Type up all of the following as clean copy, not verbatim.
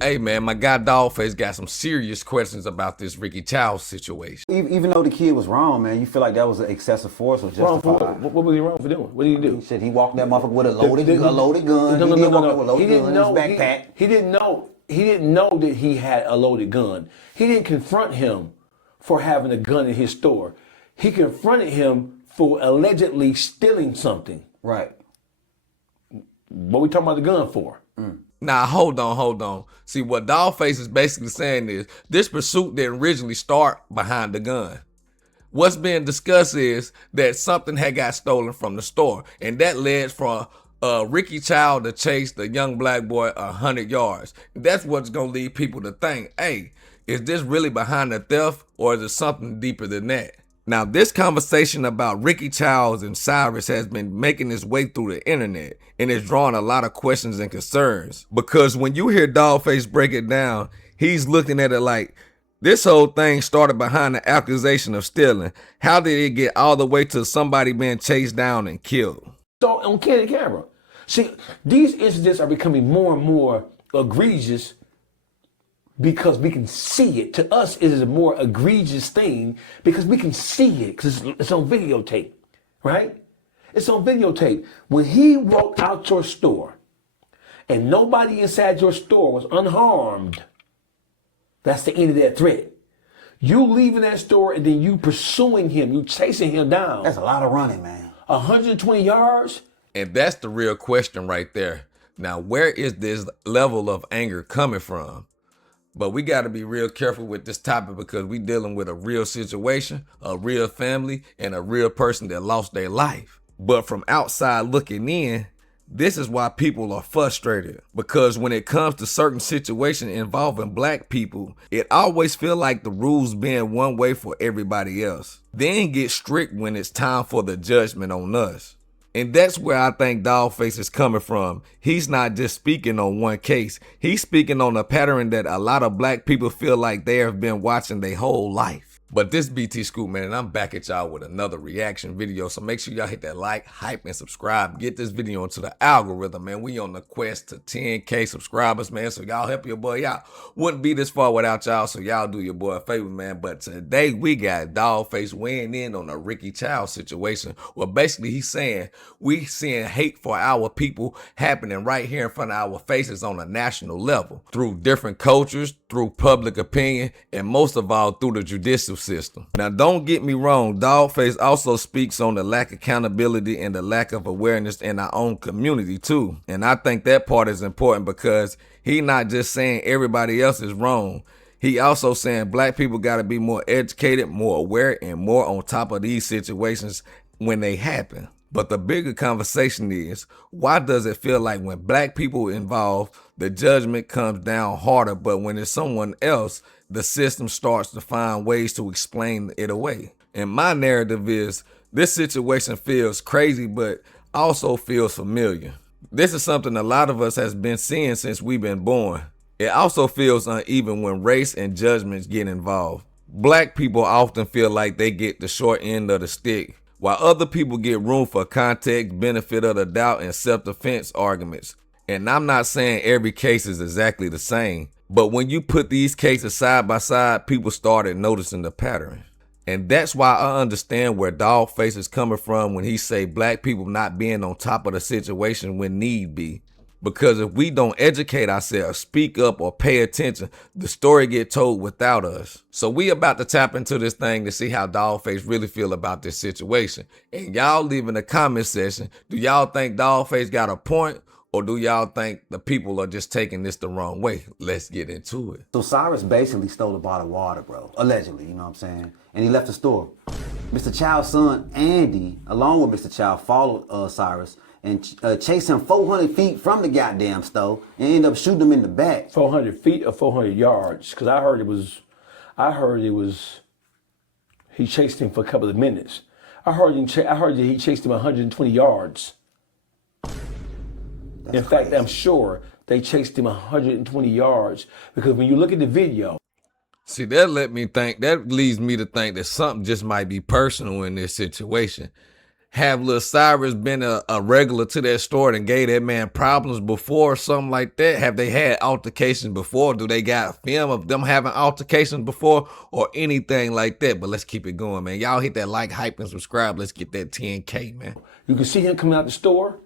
Hey man, my guy Dawgface got some serious questions about this Ricky Chow situation. Even though the kid was wrong, man, you feel like that was an excessive force or Wrong for justified? what? What was he wrong for doing? What did he do? He said he walked that motherfucker with a loaded gun. No, no, He no, did no, walk there no. with a He loaded didn't gun in his know. backpack. He didn't know. He didn't know that he had a loaded gun. He didn't confront him for having a gun in his store. He confronted him for allegedly stealing something. Right. What we talking about the gun for? Now, hold on. See, what Dawgface is basically saying is this pursuit didn't originally start behind the gun. What's being discussed is that something had got stolen from the store, and that led for Ricky Chow to chase the young black boy 100 yards. That's what's going to lead people to think, hey, is this really behind the theft, or is it something deeper than that? Now, this conversation about Ricky Childs and Cyrus has been making its way through the internet, and it's drawing a lot of questions and concerns. Because when you hear Dawgface break it down, he's looking at it like, this whole thing started behind the accusation of stealing. How did it get all the way to somebody being chased down and killed? So on candid camera. See, these incidents are becoming more and more egregious because we can see it. To us, it is a more egregious thing because we can see it because it's on videotape, right? It's on videotape. When he walked out your store and nobody inside your store was unharmed, that's the end of that threat. You leaving that store and then you pursuing him, you chasing him down. That's a lot of running, man. 120 yards? And that's the real question right there. Now, where is this level of anger coming from? But we got to be real careful with this topic because we dealing with a real situation, a real family, and a real person that lost their life. But from outside looking in, this is why people are frustrated. Because when it comes to certain situations involving black people, it always feel like the rules being one way for everybody else. Then get strict when it's time for the judgment on us. And that's where I think Dawgface is coming from. He's not just speaking on one case. He's speaking on a pattern that a lot of black people feel like they have been watching their whole life. But this BT Scoop, man, and I'm back at y'all with another reaction video. So make sure y'all hit that like, hype, and subscribe. Get this video into the algorithm, man. We on the quest to 10K subscribers, man. So y'all help your boy out. Wouldn't be this far without y'all, so y'all do your boy a favor, man. But today we got Dawgface weighing in on the Ricky Chow situation. Well, basically he's saying we seeing hate for our people happening right here in front of our faces on a national level through different cultures, through public opinion, and most of all through the judicial system. Now, don't get me wrong, Dawgface also speaks on the lack of accountability and the lack of awareness in our own community too. And I think that part is important because he not just saying everybody else is wrong. He also saying black people got to be more educated, more aware, and more on top of these situations when they happen. But the bigger conversation is, why does it feel like when black people involved, the judgment comes down harder, but when it's someone else, the system starts to find ways to explain it away? And my narrative is, this situation feels crazy, but also feels familiar. This is something a lot of us has been seeing since we've been born. It also feels uneven when race and judgments get involved. Black people often feel like they get the short end of the stick, while other people get room for context, benefit of the doubt, and self-defense arguments. And I'm not saying every case is exactly the same, but when you put these cases side by side, people started noticing the pattern. And that's why I understand where Dawgface is coming from when he say black people not being on top of the situation when need be. Because if we don't educate ourselves, speak up, or pay attention, the story get told without us. So we about to tap into this thing to see how Dawgface really feel about this situation. And y'all leave in the comment section, do y'all think Dawgface got a point? Or do y'all think the people are just taking this the wrong way? Let's get into it. So Cyrus basically stole a bottle of water, bro. Allegedly, you know what I'm saying? And he left the store. Mr. Chow's son, Andy, along with Mr. Chow, followed Cyrus and chased him 400 feet from the goddamn store and ended up shooting him in the back. 400 feet or 400 yards? Because I heard it was, he chased him for a couple of minutes. I heard that he chased him 120 yards. In fact, I'm sure they chased him 120 yards because when you look at the video. See, that leads me to think that something just might be personal in this situation. have little Cyrus been a regular to that store and gave that man problems before or something like that? Have they had altercations before? Do they got film of them having altercations before or anything like that? But let's keep it going, man. Y'all hit that like, hype, and subscribe. Let's get that 10K, man. You can see him coming out the store,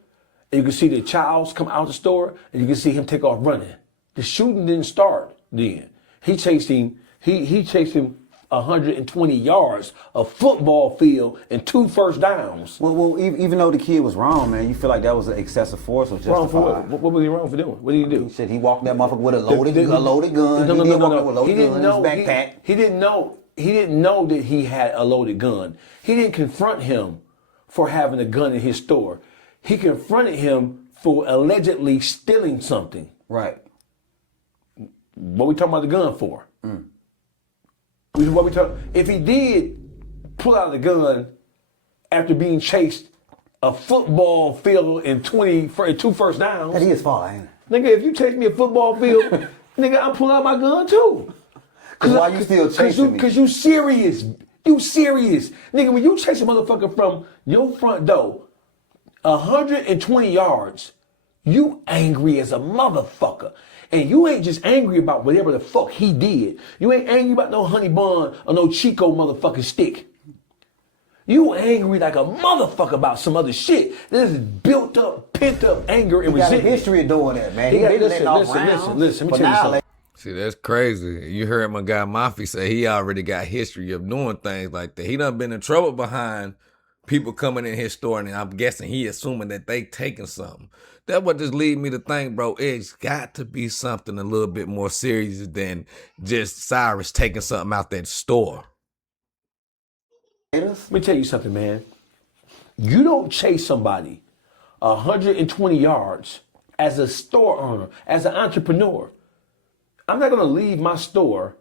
and you can see the Chows come out the store, and you can see him take off running. The shooting didn't start then. He chased him. He chased him 120 yards, a football field, and 2 first downs. Well, even though the kid was wrong, man, you feel like that was an excessive force or justified? Wrong for what? What was he wrong for doing? What did he do? Shit, he walked that motherfucker with a loaded gun. No. He didn't know. In his backpack. He didn't know. He didn't know that he had a loaded gun. He didn't confront him for having a gun in his store. He confronted him for allegedly stealing something. Right. What we talking about the gun for? What we talk? If he did pull out the gun after being chased a football field in 2 first downs, That is far, ain't it? nigga, if you chase me a football field, nigga, I'm pulling out my gun too. Cause why you still chasing me? Cause you serious. You serious. Nigga, when you chase a motherfucker from your front door 120 yards, you angry as a motherfucker. And you ain't just angry about whatever the fuck he did. You ain't angry about no honey bun or no Chico motherfucking stick. You angry like a motherfucker about some other shit. This is built up, pent up anger and He got a resentment. history of doing that, man. He He got- been letting off listen, rounds, let me but tell you now, something. See, that's crazy. You heard my guy Mafi say he already got history of doing things like that. He done been in trouble behind people coming in his store, and I'm guessing he assuming that they taking something. That what just lead me to think, bro, it's got to be something a little bit more serious than just Cyrus taking something out that store. Let me tell you something, man. You don't chase somebody 120 yards as a store owner, as an entrepreneur. I'm not gonna leave my store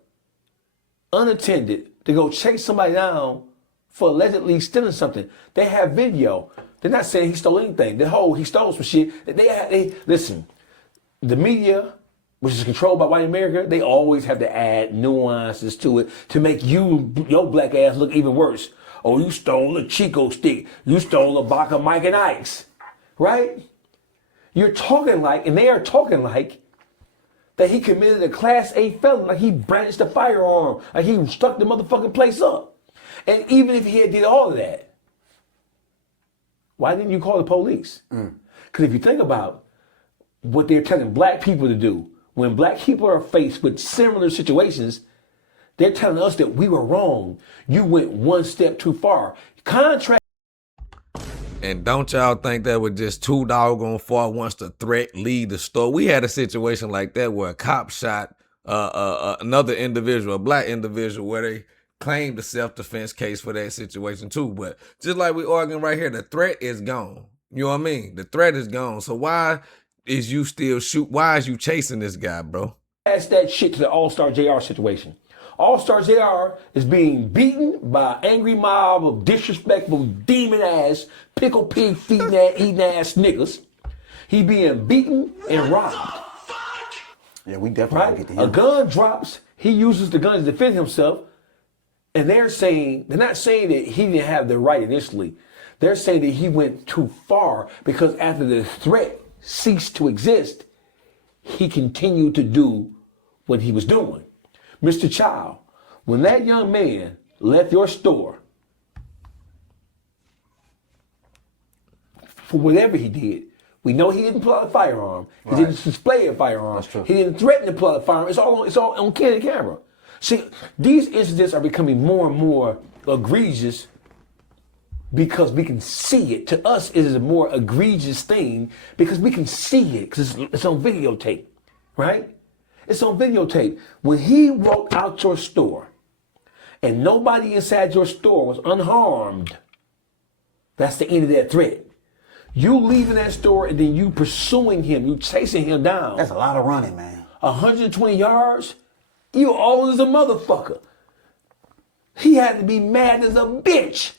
unattended to go chase somebody down for allegedly stealing something. They have video. They're not saying he stole anything. He stole some shit. They listen. The media, which is controlled by white America, they always have to add nuances to it to make your black ass look even worse. Oh, you stole a Chico stick. You stole a box of Mike and Ike's, right? You're talking like, and they are talking like, that he committed a Class A felony, like he brandished a firearm, like he stuck the motherfucking place up. And even if he had did all of that, why didn't you call the police? Because if you think about what they're telling black people to do, when black people are faced with similar situations, they're telling us that we were wrong. You went one step too far. Contract. And don't y'all think that was just too doggone far once the threat leave the store? We had a situation like that where a cop shot another individual, a black individual, where they claimed a self-defense case for that situation too. But just like we arguing right here, the threat is gone. You know what I mean? The threat is gone. So why is you still why is you chasing this guy, bro? Ask that shit to the All-Star JR situation. All-Star JR is being beaten by an angry mob of disrespectful, demon-ass, pickle pig eating ass niggas. He being beaten and robbed. Yeah, we definitely Right? get to him. A gun drops. He uses the gun to defend himself. And they're not saying that he didn't have the right initially. They're saying that he went too far because after the threat ceased to exist, he continued to do what he was doing. Mr. Chow, when that young man left your store for whatever he did, we know he didn't pull out a firearm. He didn't display a firearm. That's true. He didn't threaten to pull out a firearm. It's all on candid camera. See, these incidents are becoming more and more egregious because we can see it. To us, it is a more egregious thing because we can see it because it's on videotape, right? It's on videotape. When he walked out your store and nobody inside your store was unharmed, that's the end of that threat. You leaving that store and then you pursuing him, you chasing him down. That's a lot of running, man. 120 yards? You old as a motherfucker. He had to be mad as a bitch.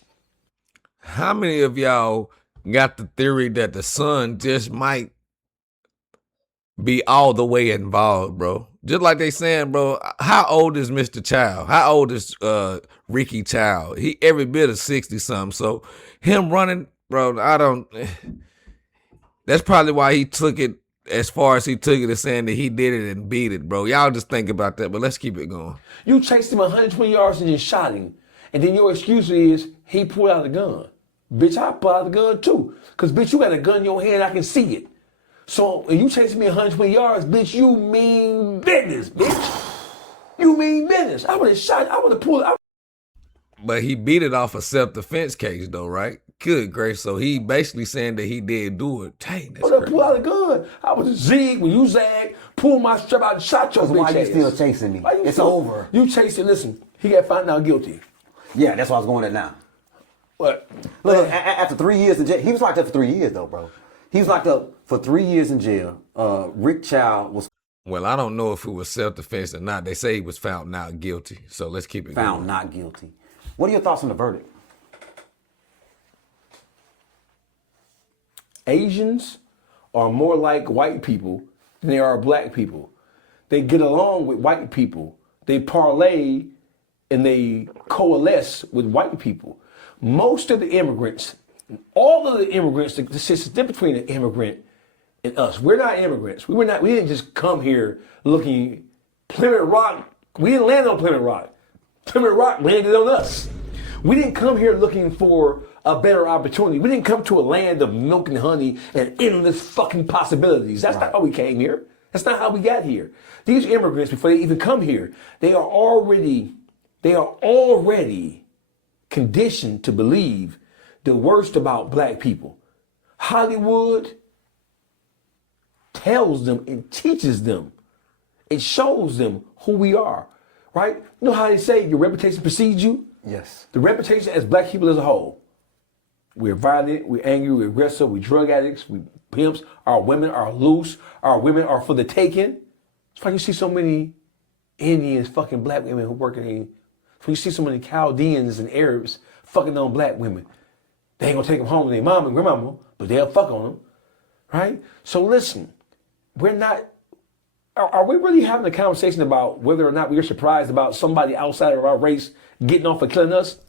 How many of y'all got the theory that the son just might be all the way involved, bro? Just like they saying, bro, how old is Mr. Chow? How old is Ricky Chow? He every bit of 60 something. So him running bro, I don't. That's probably why he took it as far as he took it as saying that he did it and beat it, bro. Y'all just think about that, but let's keep it going. You chased him 120 yards and just shot him. And then your excuse is he pulled out a gun. Bitch, I pulled out the gun too. Because, bitch, you got a gun in your hand, I can see it. So, and you chasing me 120 yards, bitch, you mean business, bitch. You mean business. I would have shot, I would have pulled out. But he beat it off a self-defense case, though, right? Good grace. So he basically saying that he did do it. Dang, that's I would have crazy. pulled out a gun. I was zig when you zag, pull my strap out and shot your That's bitch why you ass. still chasing me. Why you It's still- over. You chasing, listen, he got found out guilty. Yeah, that's why I was going at now. What? Look, after 3 years in jail, he was locked up for 3 years though, bro. He was locked up for 3 years in jail. Rick Chow was Well, I don't know if it was self-defense or not. They say he was found not guilty. So let's keep it found going. not guilty. What are your thoughts on the verdict? Asians are more like white people than they are black people. They get along with white people. They parlay and they coalesce with white people. Most of the immigrants, all of the immigrants, the difference between an immigrant and us, we're not immigrants. We didn't just come here looking, Plymouth Rock, we didn't land on Plymouth Rock. Plymouth Rock landed on us. We didn't come here looking for a better opportunity. We didn't come to a land of milk and honey and endless fucking possibilities. That's not how we came here. That's not how we got here. These immigrants, before they even come here, they are already conditioned to believe the worst about black people. Hollywood tells them and teaches them. It shows them who we are, right? You know how they say your reputation precedes you? Yes. The reputation as black people as a whole. We're violent, we're angry, we're aggressive, we're drug addicts, we pimps, our women are loose, our women are for the taking. It's why you see so many Indians fucking black women who work in. So you see so many Chaldeans and Arabs fucking on black women. They ain't gonna take them home to their mom and grandmama, but they'll fuck on them, right? So listen, we're not. Are we really having a conversation about whether or not we're surprised about somebody outside of our race getting off for killing us?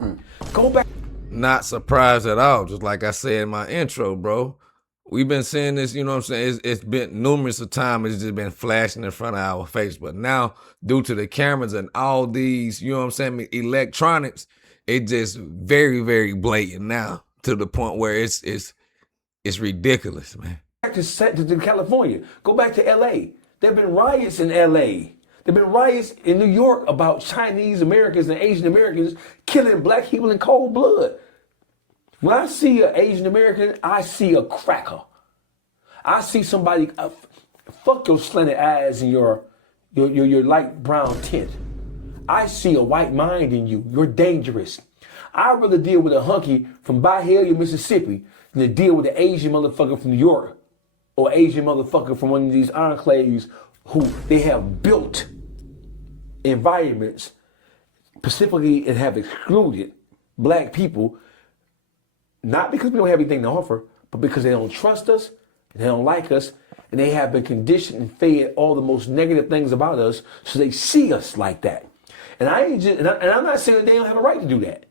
Go back. Not surprised at all. Just like I said in my intro, bro. We've been seeing this, you know what I'm saying? It's been numerous of times. It's just been flashing in front of our face. But now, due to the cameras and all these, you know what I'm saying, electronics, it just very, very blatant now to the point where it's ridiculous, man. Back to California. Go back to LA. There have been riots in LA. There have been riots in New York about Chinese Americans and Asian Americans killing black people in cold blood. When I see an Asian American, I see a cracker. I see somebody, fuck your slanted eyes and your light brown tint. I see a white mind in you. You're dangerous. I'd rather deal with a hunky from Byhalia, Mississippi than to deal with an Asian motherfucker from New York or Asian motherfucker from one of these enclaves who they have built environments specifically and have excluded black people, not because we don't have anything to offer, but because they don't trust us, they don't like us, and they have been conditioned and fed all the most negative things about us, so they see us like that. And I'm not saying they don't have a right to do that.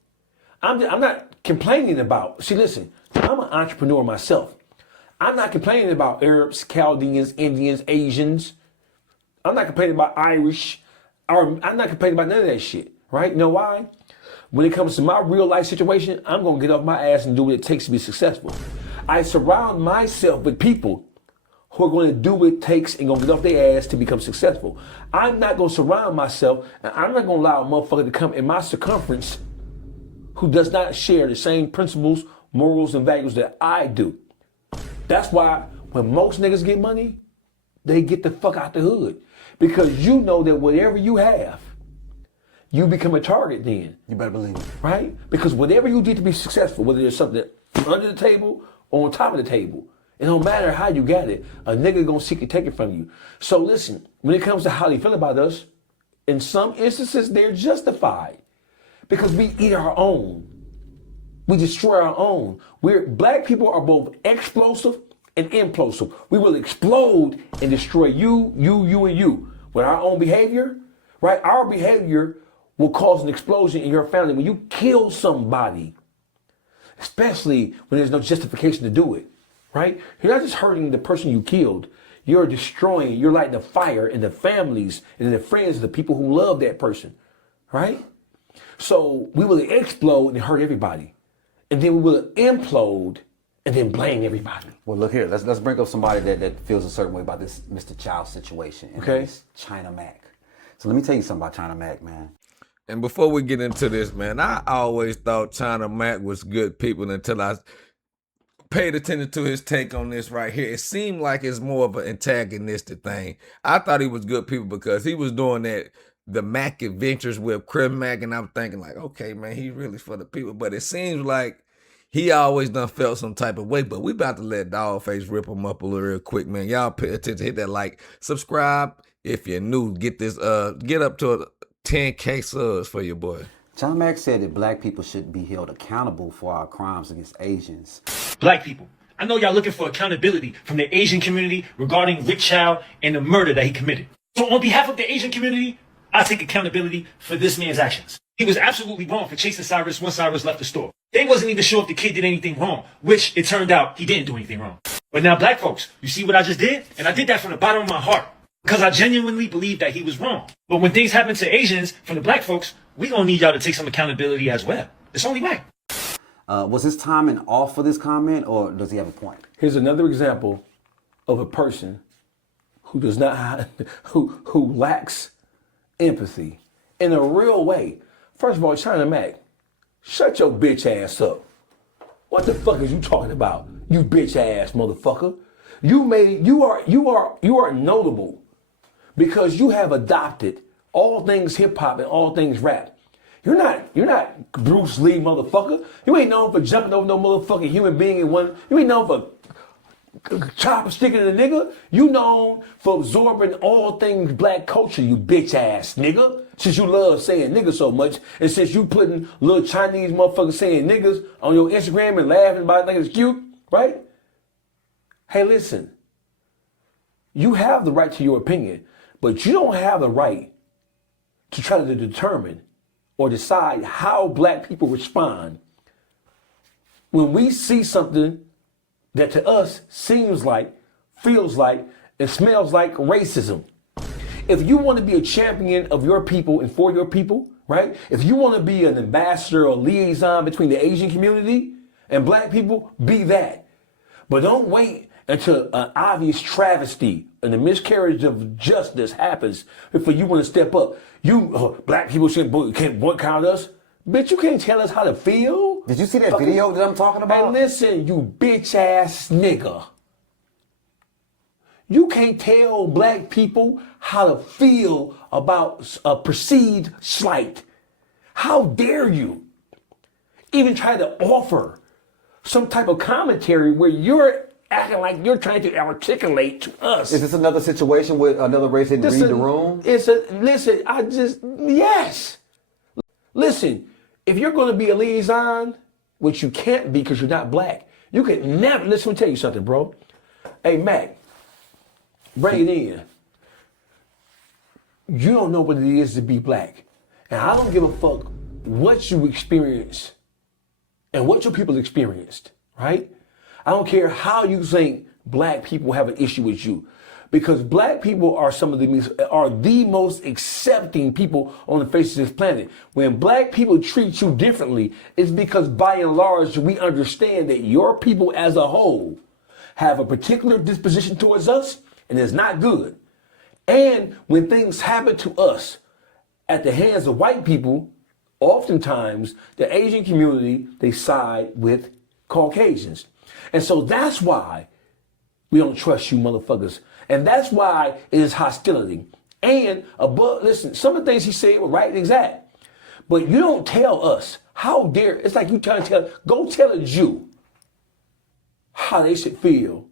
I'm not complaining about. See, listen, I'm an entrepreneur myself. I'm not complaining about Arabs, Chaldeans, Indians, Asians. I'm not complaining about Irish. Or I'm not complaining about none of that shit, right? You know why? When it comes to my real life situation, I'm going to get off my ass and do what it takes to be successful. I surround myself with people who are going to do what it takes and going to get off their ass to become successful. I'm not going to surround myself, and I'm not going to allow a motherfucker to come in my circumference who does not share the same principles, morals, and values that I do. That's why when most niggas get money, they get the fuck out the hood. Because you know that whatever you have, you become a target then. You better believe it. Right? Because whatever you did to be successful, whether it's something under the table or on top of the table, it don't matter how you got it, a nigga gonna seek to take it from you. So listen, when it comes to how they feel about us, in some instances, they're justified. Because we eat our own. We destroy our own. Black people are both explosive and implosive. We will explode and destroy you, and you. With our own behavior, right? Our behavior will cause an explosion in your family. When you kill somebody, especially when there's no justification to do it, right? You're not just hurting the person you killed. You're destroying, you're lighting a fire in the families and in the friends of the people who love that person, right? So we will explode and hurt everybody. And then we will implode and then blame everybody. Well, look here. Let's bring up somebody that feels a certain way about this Mr. Chow situation. And Okay. it's China Mac. So let me tell you something about China Mac, man. And before we get into this, man, I always thought China Mac was good people until I paid attention to his take on this right here. It seemed like it's more of an antagonistic thing. I thought he was good people because he was doing the Mac adventures with Carmack, and I'm thinking like, okay, man, he's really for the people. But it seems like he always done felt some type of way. But we about to let Dawgface rip him up a little real quick, man. Y'all pay attention, hit that like, subscribe if you're new. Get this, get up to 10K subs for your boy. China Mac said that black people should be held accountable for our crimes against Asians. Black people, I know y'all looking for accountability from the Asian community regarding Rick Chow and the murder that he committed. So on behalf of the Asian community, I take accountability for this man's actions. He was absolutely wrong for chasing Cyrus once Cyrus left the store. They wasn't even sure if the kid did anything wrong, which it turned out he didn't do anything wrong. But now black folks, you see what I just did? And I did that from the bottom of my heart because I genuinely believe that he was wrong. But when things happen to Asians from the black folks, we gonna need y'all to take some accountability as well. It's only right. Was his timing off for this comment, or does he have a point? Here's another example of a person who does not, who lacks empathy in a real way. First of all, China Mac, shut your bitch ass up. What the fuck is you talking about? You bitch ass motherfucker. You are notable because you have adopted all things hip hop and all things rap. You're not Bruce Lee, motherfucker. You ain't known for jumping over no motherfucking human being in one. You ain't known for chopper sticking in a nigga. You known for absorbing all things black culture, you bitch ass nigga. Since you love saying nigga so much, and since you putting little Chinese motherfuckers saying niggas on your Instagram and laughing about it like it's cute, right? Hey, listen. You have the right to your opinion, but you don't have the right to try to determine or decide how black people respond when we see something that to us seems like, feels like, and smells like racism. If you want to be a champion of your people and for your people, right? If you want to be an ambassador or liaison between the Asian community and black people, be that. But don't wait until an obvious travesty and a miscarriage of justice happens before you want to step up. Black people can't boycott us. Bitch, you can't tell us how to feel. Did you see that video that I'm talking about? And listen, you bitch ass nigga. You can't tell black people how to feel about a perceived slight. How dare you even try to offer some type of commentary where you're acting like you're trying to articulate to us. Is this another situation with another race didn't read the room? Yes. Listen, if you're going to be a liaison, which you can't be because you're not black, you can never, listen, let me tell you something, bro. Hey, Mac, bring it in. You don't know what it is to be black. And I don't give a fuck what you experience and what your people experienced, right? I don't care how you think black people have an issue with you, because black people are the most accepting people on the face of this planet. When black people treat you differently, it's because by and large, we understand that your people as a whole have a particular disposition towards us, and it's not good. And when things happen to us at the hands of white people, oftentimes the Asian community, they side with Caucasians. And so that's why we don't trust you motherfuckers. And that's why it is hostility. And listen, some of the things he said were right and exact. But you don't tell us. How dare, it's like you trying to go tell a Jew how they should feel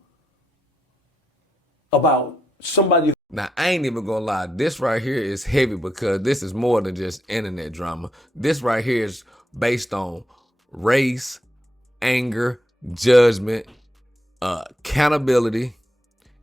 about somebody. Now, I ain't even gonna lie. This right here is heavy because this is more than just internet drama. This right here is based on race, anger, judgment, accountability,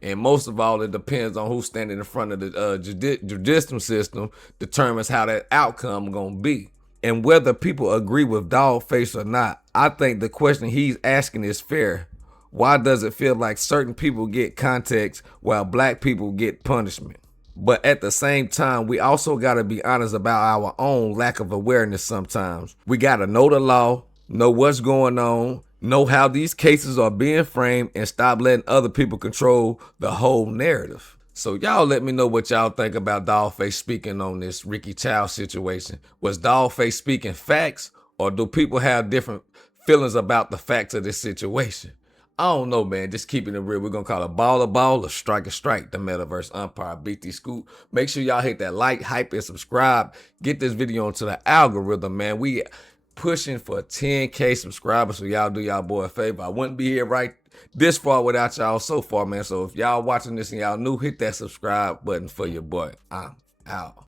and most of all, it depends on who's standing in front of the judicial system determines how that outcome gonna be. And whether people agree with Dawgface or not, I think the question he's asking is fair. Why does it feel like certain people get context while black people get punishment? But at the same time, we also got to be honest about our own lack of awareness sometimes. We got to know the law, know what's going on, know how these cases are being framed, and stop letting other people control the whole narrative. So y'all let me know what y'all think about Dawgface speaking on this Ricky Chow situation. Was Dawgface speaking facts, or do people have different feelings about the facts of this situation? I don't know, man. Just keeping it real. We're going to call a ball, or strike a strike. The Metaverse Umpire, BT Scoop. Make sure y'all hit that like, hype, and subscribe. Get this video onto the algorithm, man. We pushing for 10K subscribers, so y'all do y'all boy a favor. I wouldn't be here right this far without y'all so far, man. So if y'all watching this and y'all new, hit that subscribe button for your boy. I'm out.